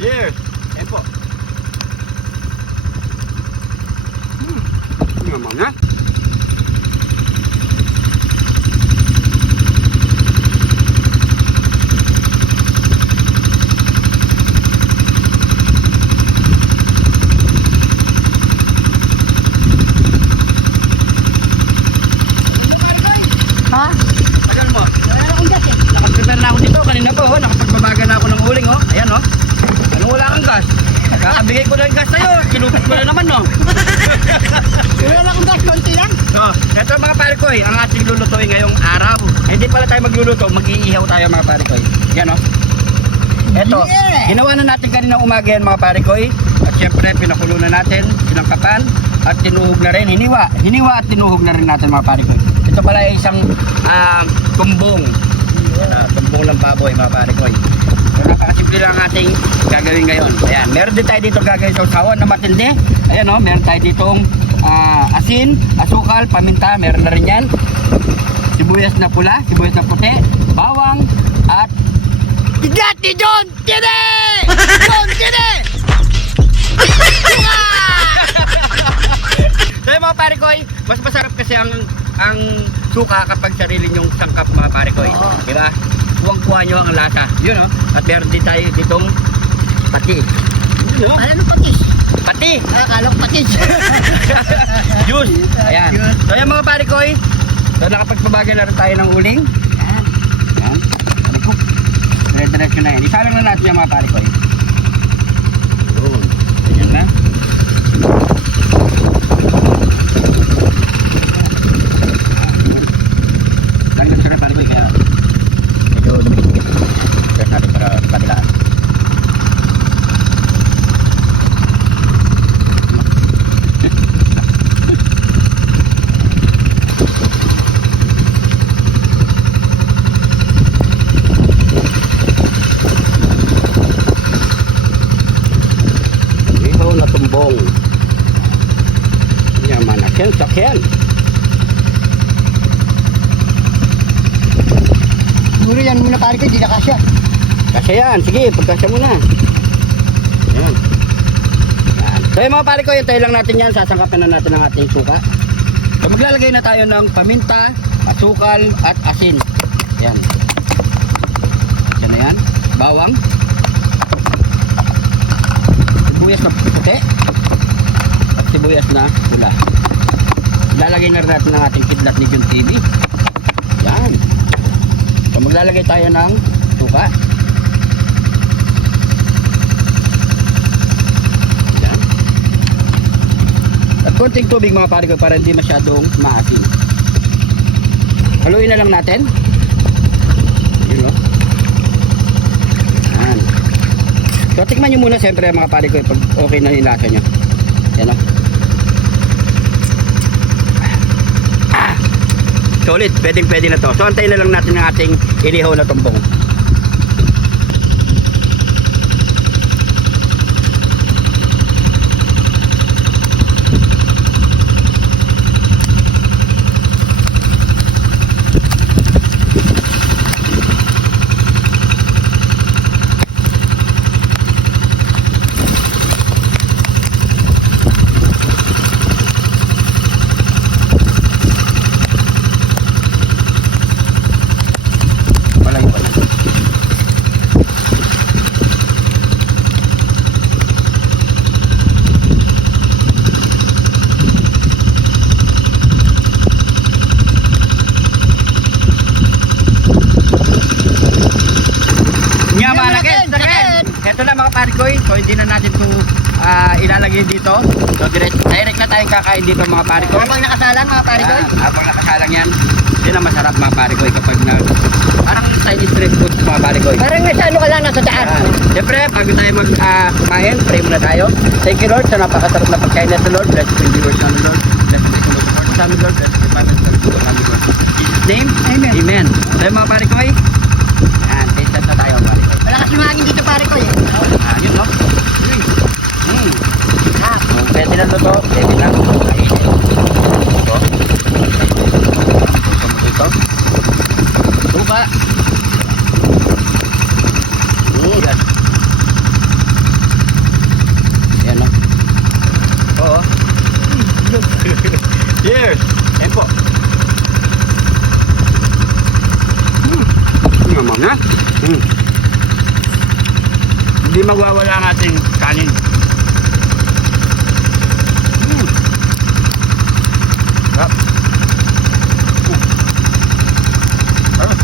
Cheers! Ayan po. Naman ha? Ha? Tagal mo. Wala na akong gas eh. Nakaprepare na ako dito. Kanina po, nakapagbabaga na ako ng uling, oh. Ayan, oh. Anong wala kang gas? Kakabigay ko na yung gas sa'yo. Kinupit ko na naman, no? Wala na akong gas, konti lang. So, ito mga pare ko, ang ating lulutuin ngayong araw. Hindi pala tayo magluluto, mag-iihaw tayo mga pare ko. Yan, oh. Ito, Yeah. ginawa na natin kanina umaga yan mga pare ko. At syempre, pinakulo na natin, pinangkapan, at tinuhog na rin. Hiniwa at tinuhog na rin natin mga pare ko. Ito pala ay isang tumbong. Tumbong ng baboy mga pare ko. So, napakasimple lang ang ating gagawin ngayon. Ayan, meron din tayo dito gagawin sa usawan na matindi. Ayan, oh, meron tayo ditong asin, asukal, paminta, meron na rin yan. Sibuyas na pula, sibuyas na puti, bawang, at Bigat ni John Tine! John Tine! so yung mga pare koy, mas masarap kasi ang suka kapag sarili nyong sangkap mga pare koy. Oo. Diba? Kuwang-kuha nyo ang lasa. Yun, oh. At meron din tayo ditong pati. Yun, oh. Ano patis? Pati! Ay, akala ko patis. Juice! Ayan. So yung mga pare koy, so nakapagpabagal na rin tayo ng uling. Yan. Ayan. Ano po? Dire-diretso na yan. Isalang na natin yung mga pare koy. Yun. Ayan na. Lagi sarap pare koy kaya. Ito dumikit. Kaya natin para kabilaan. Ihaw na tumbong. Yaman na sakyan. Siguro yan muna pare ko, di na kasya. Kasi yan, sige, pagkasya mo na. Yan. Yan. So yung mga pare ko, tayo lang natin yan, sasangkapan na natin ang ating suka. So maglalagay na tayo ng paminta, asukal, at asin. Yan. Yan na yan. Bawang. Sibuyas na puti. At sibuyas na pula. Lalagay na rin natin ang ating kidlat ni John TV. Yan. So maglalagay tayo ng suka. Yan. At konting tubig mga pare ko para hindi masyadong maasin. Haluin na lang natin. Yun, no? Yan. So tikman nyo muna siyempre mga pare ko pag okay na yung lasa nyo. Yan, no? Solid, pwede na to. So antayin na lang natin ang ating inihaw na tumbong. Ito na mga parikoy, so hindi na natin ito ilalagay dito. So direct na tayong kakain dito mga parikoy. Habang nakasalang mga pare ko. Habang nakasalang yan, yun ang masarap mga parikoy kapag parang Chinese street food mga parikoy. Parang nasa ano ka lang, nasa daan. Siyempre, bago tayo kumain, pray muna tayo. Thank you Lord sa napakasarap na pagkain na sa Lord. Bless the viewers namin Lord. Bless the support sa amin Lord. Bless the family sa Lord. In Jesus' name, Amen. Amen. So mga parikoy, yan, taste test na tayo mga parikoy. Wala kasi mahangin dito pare ko eh. Yun no? Pwede na to, pwede na. Ito. Tuba. Yan. magwawala ang ating kanin. Sarap. Sarap.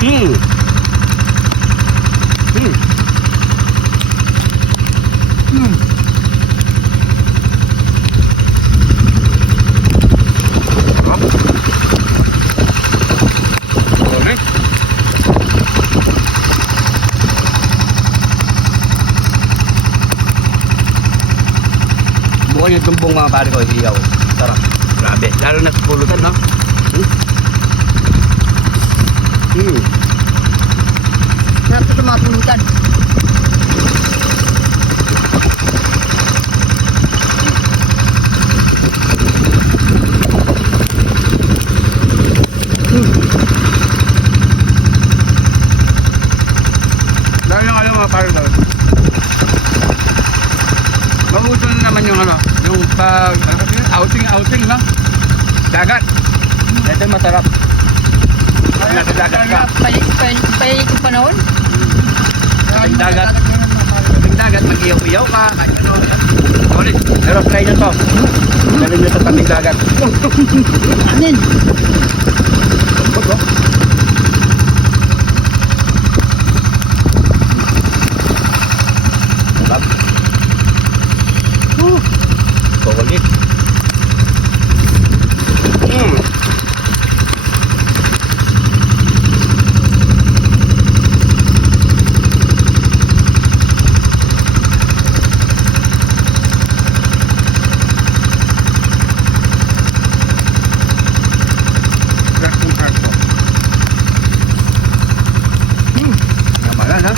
Hmm. Bukan yung tumbong mga pare ko, hiyaw. Sarap. Grabe. Lalo na sa pulutan, no? Sarap ito mga pulutan. Lalo yung alam mga pare ko. Mabuto na naman yung ano, yung pag outing, no? Dagat. Ito yung masarap. Nasa dagat ka. Pahingi yung panahon. Yung dagat. Yung dagat, mag-iyaw-iyaw ka. Sorry, pero try nyo to. Galing nyo sa tabing dagat. Anin? Lambot, oh. Sarap. Solid. Namalan, ha?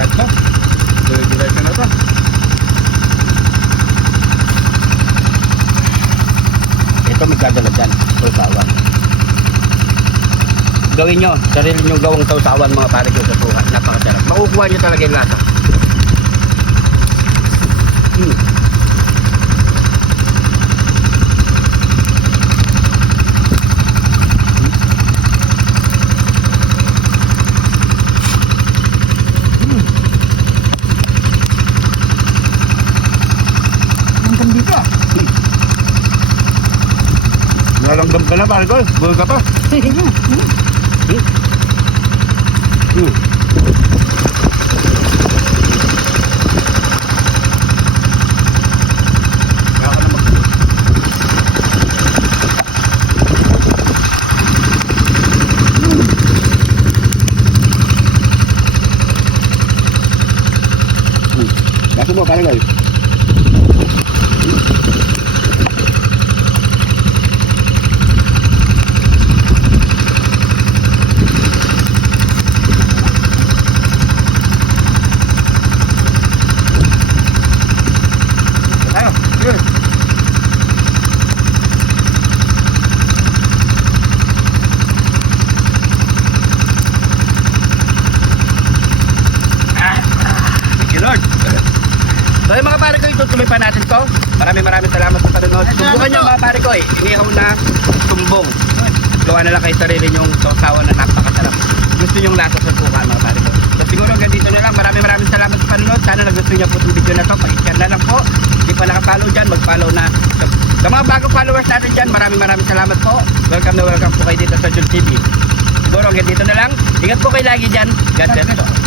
At to. Diretso na to. Ito may dadala dyan. Sausawan. Gawin nyo. Sarili nyo gawang sausawan mga pare ko sa tuhan. Napakasarap. Makukuha nyo talaga yung lasa. Hanggang dito ah. Nalanggam ka na pare ko. Buhay ka pa. Baso mo pare ko. Ayo, yun. Thank you, Lord. So yung mga pare ko, itutuloy pa natin to. Maraming salamat sa panonood. Subukan nyo mga pare ko inihaw na tumbong. Gawa na lang kayo sarili nyong sausawan na napakasarap. Gusto nyong lasa sa suka mga pare ko. So siguro hanggang dito na lang. Maraming salamat sa panonood. Sana nagustuhan nyo po itong video na to. Pag-share na lang po. Hindi pa nakapollow dyan, mag-follow na. Sa mga bagong followers natin dyan, maraming salamat po. Welcome po kayo dito sa Jun TV. Siguro hanggang dito na lang. Ingat po kayo lagi dyan. God bless po.